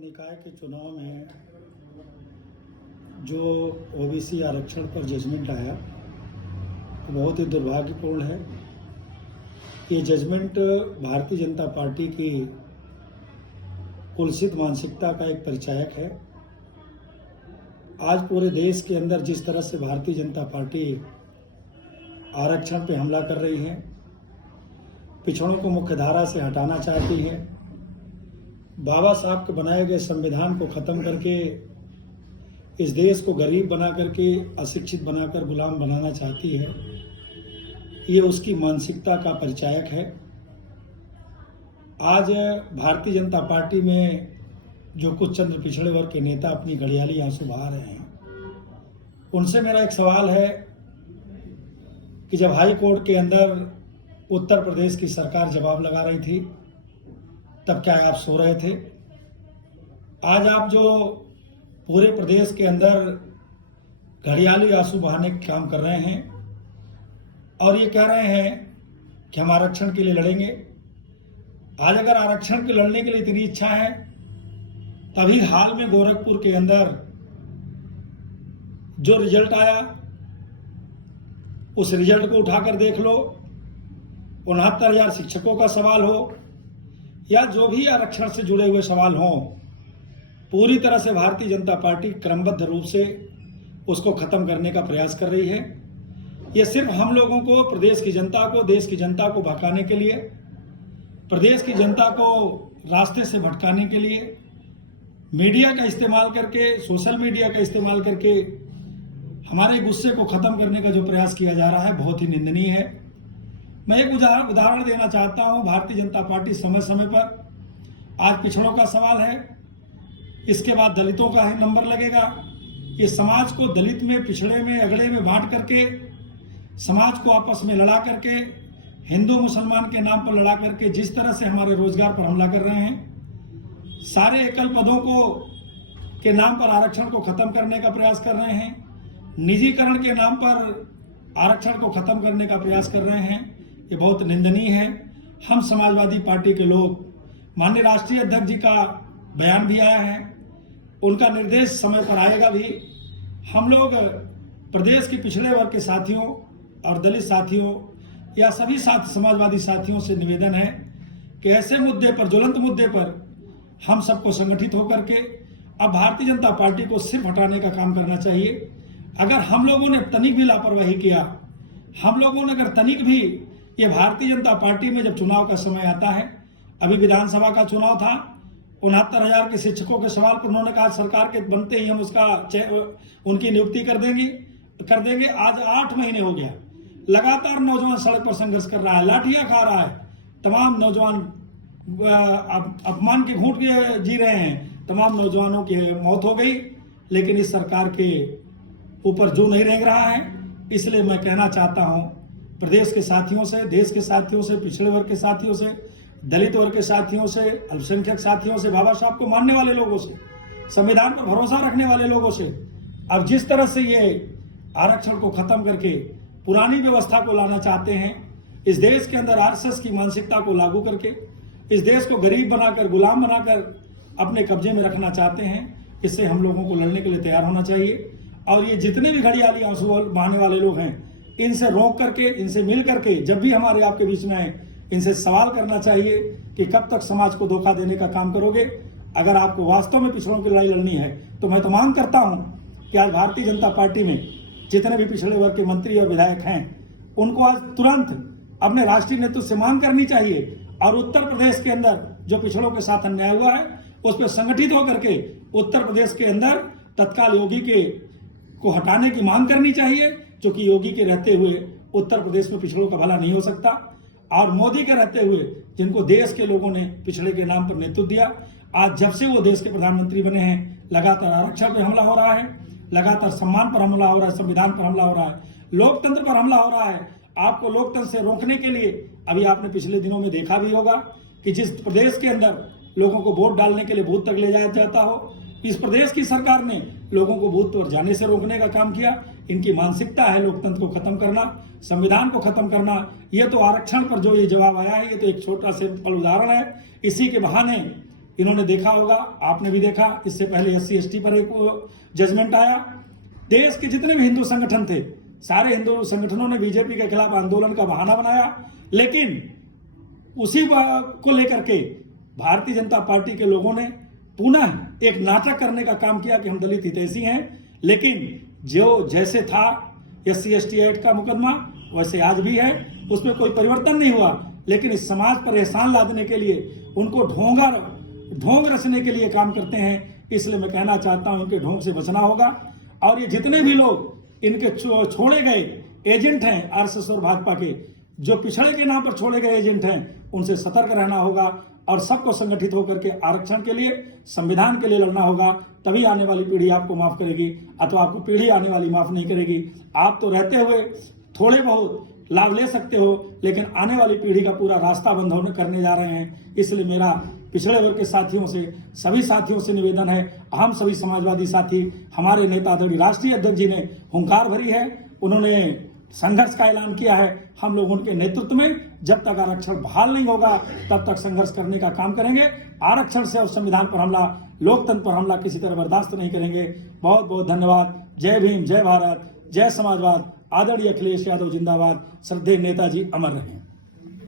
निकाय के चुनाव में जो ओबीसी आरक्षण पर जजमेंट आया तो बहुत ही दुर्भाग्यपूर्ण है। ये जजमेंट भारतीय जनता पार्टी की कुत्सित मानसिकता का एक परिचायक है। आज पूरे देश के अंदर जिस तरह से भारतीय जनता पार्टी आरक्षण पे हमला कर रही है, पिछड़ों को मुख्यधारा से हटाना चाहती है, बाबा साहब के बनाए गए संविधान को खत्म करके इस देश को गरीब बना करके अशिक्षित बनाकर गुलाम बनाना चाहती है, ये उसकी मानसिकता का परिचायक है। आज भारतीय जनता पार्टी में जो कुछ चंद्र पिछड़े वर्ग के नेता अपनी घड़ियाली आंसू बहा रहे हैं, उनसे मेरा एक सवाल है कि जब हाई कोर्ट के अंदर उत्तर प्रदेश की सरकार जवाब लगा रही थी, तब क्या आप सो रहे थे? आज आप जो पूरे प्रदेश के अंदर घड़ियाली आंसू बहाने का काम कर रहे हैं और ये कह रहे हैं कि हम आरक्षण के लिए लड़ेंगे। आज अगर आरक्षण के लड़ने के लिए इतनी इच्छा है, तभी हाल में गोरखपुर के अंदर जो रिजल्ट आया, उस रिजल्ट को उठाकर देख लो। 69,000 शिक्षकों का सवाल हो या जो भी आरक्षण से जुड़े हुए सवाल हों, पूरी तरह से भारतीय जनता पार्टी क्रमबद्ध रूप से उसको खत्म करने का प्रयास कर रही है। ये सिर्फ हम लोगों को, प्रदेश की जनता को, देश की जनता को भड़काने के लिए, प्रदेश की जनता को रास्ते से भटकाने के लिए मीडिया का इस्तेमाल करके, सोशल मीडिया का इस्तेमाल करके हमारे गुस्से को खत्म करने का जो प्रयास किया जा रहा है, बहुत ही निंदनीय है। मैं एक उदाहरण देना चाहता हूं। भारतीय जनता पार्टी समय समय पर, आज पिछड़ों का सवाल है, इसके बाद दलितों का ही नंबर लगेगा। ये समाज को दलित में, पिछड़े में, अगड़े में बांट करके, समाज को आपस में लड़ा करके, हिंदू मुसलमान के नाम पर लड़ा करके जिस तरह से हमारे रोजगार पर हमला कर रहे हैं, सारे एकल पदों को के नाम पर आरक्षण को खत्म करने का प्रयास कर रहे हैं, निजीकरण के नाम पर आरक्षण को खत्म करने का प्रयास कर रहे हैं, ये बहुत निंदनीय है। हम समाजवादी पार्टी के लोग, माननीय राष्ट्रीय अध्यक्ष जी का बयान भी आया है, उनका निर्देश समय पर आएगा भी। हम लोग प्रदेश के पिछड़े वर्ग के साथियों और दलित साथियों या सभी समाजवादी साथियों से निवेदन है कि ऐसे मुद्दे पर, ज्वलंत मुद्दे पर हम सबको संगठित होकर के अब भारतीय जनता पार्टी को सिर्फ हटाने का काम करना चाहिए। अगर हम लोगों ने तनिक भी लापरवाही किया, हम लोगों ने अगर तनिक भी, ये भारतीय जनता पार्टी में जब चुनाव का समय आता है, अभी विधानसभा का चुनाव था, 69,000 के शिक्षकों के सवाल पर उन्होंने कहा सरकार के बनते ही हम उनकी नियुक्ति कर देंगे। आज 8 महीने हो गया, लगातार नौजवान सड़क पर संघर्ष कर रहा है, लाठियां खा रहा है, तमाम नौजवान अपमान के घूंट जी रहे हैं, तमाम नौजवानों की मौत हो गई, लेकिन इस सरकार के ऊपर जो नहीं रेंग रहा है। इसलिए मैं कहना चाहता हूं प्रदेश के साथियों से, देश के साथियों से, पिछड़े वर्ग के साथियों से, दलित वर्ग के साथियों से, अल्पसंख्यक साथियों से, बाबा साहब को मानने वाले लोगों से, संविधान पर भरोसा रखने वाले लोगों से, अब जिस तरह से ये आरक्षण को खत्म करके पुरानी व्यवस्था को लाना चाहते हैं, इस देश के अंदर आरएसएस की मानसिकता को लागू करके इस देश को गरीब बनाकर, गुलाम बनाकर अपने कब्जे में रखना चाहते हैं, इससे हम लोगों को लड़ने के लिए तैयार होना चाहिए। और ये जितने भी घड़ियाली आंसू बहाने वाले लोग हैं, इनसे रोक करके, इनसे मिल करके जब भी हमारे आपके बीच में आए, इनसे सवाल करना चाहिए कि कब तक समाज को धोखा देने का काम करोगे। अगर आपको वास्तव में पिछड़ों की लड़ाई लड़नी है, तो मैं तो मांग करता हूं कि आज भारतीय जनता पार्टी में जितने भी पिछड़े वर्ग के मंत्री और विधायक हैं, उनको आज तुरंत अपने राष्ट्रीय नेतृत्व से मांग करनी चाहिए और उत्तर प्रदेश के अंदर जो पिछड़ों के साथ अन्याय हुआ है, उस पर संगठित होकर के उत्तर प्रदेश के अंदर तत्काल योगी को हटाने की मांग करनी चाहिए, क्योंकि योगी के रहते हुए उत्तर प्रदेश में पिछड़ों का भला नहीं हो सकता। और मोदी के रहते हुए, जिनको देश के लोगों ने पिछड़े के नाम पर नेतृत्व दिया, आज जब से वो देश के प्रधानमंत्री बने हैं, लगातार आरक्षण पर हमला हो रहा है, लगातार सम्मान पर हमला हो रहा है, संविधान पर हमला हो रहा है, लोकतंत्र पर हमला हो रहा है। आपको लोकतंत्र से रोकने के लिए अभी आपने पिछले दिनों में देखा भी होगा कि जिस प्रदेश के अंदर लोगों को वोट डालने के लिए बूथ तक ले जाया जाता हो, इस प्रदेश की सरकार ने लोगों को बूथ पर जाने से रोकने का काम किया। इनकी मानसिकता है लोकतंत्र को खत्म करना, संविधान को खत्म करना। ये तो आरक्षण पर जो ये जवाब आया है, ये तो एक छोटा सिंपल उदाहरण है। इसी के बहाने इन्होंने देखा होगा, आपने भी देखा, इससे पहले SC/ST पर एक जजमेंट आया। देश के जितने भी हिंदू संगठन थे, सारे हिंदू संगठनों ने बीजेपी के खिलाफ आंदोलन का बहाना बनाया, लेकिन उसी को लेकर के भारतीय जनता पार्टी के लोगों ने पुनः एक नाटक करने का काम किया कि हम दलित हितैषी हैं। लेकिन जो जैसे था SC/ST एक्ट का मुकदमा वैसे आज भी है, उसमें कोई परिवर्तन नहीं हुआ। लेकिन इस समाज पर एहसान लादने के लिए, उनको ढोंग रचने के लिए काम करते हैं। इसलिए मैं कहना चाहता हूं, इनके ढोंग से बचना होगा। और ये जितने भी लोग इनके छोड़े गए एजेंट हैं RSS और भाजपा के, जो पिछड़े के नाम पर छोड़े गए एजेंट हैं, उनसे सतर्क रहना होगा और सबको संगठित होकर के आरक्षण के लिए, संविधान के लिए लड़ना होगा। तभी आने वाली पीढ़ी आपको माफ करेगी, अथवा आपको पीढ़ी आने वाली माफ नहीं करेगी। आप तो रहते हुए थोड़े बहुत लाभ ले सकते हो, लेकिन आने वाली पीढ़ी का पूरा रास्ता बंद करने जा रहे हैं। इसलिए मेरा पिछड़े वर्ग के साथियों से, सभी साथियों से निवेदन है, हम सभी समाजवादी साथी, हमारे नेता आदरणीय राष्ट्रीय अध्यक्ष जी ने हुंकार भरी है, उन्होंने संघर्ष का ऐलान किया है। हम लोग उनके नेतृत्व में जब तक आरक्षण बहाल नहीं होगा तब तक संघर्ष करने का काम करेंगे। आरक्षण से और संविधान पर हमला, लोकतंत्र पर हमला किसी तरह बर्दाश्त नहीं करेंगे। बहुत बहुत धन्यवाद। जय भीम, जय भारत, जय समाजवाद। आदरणीय अखिलेश यादव जिंदाबाद। श्रद्धेय नेताजी अमर रहें।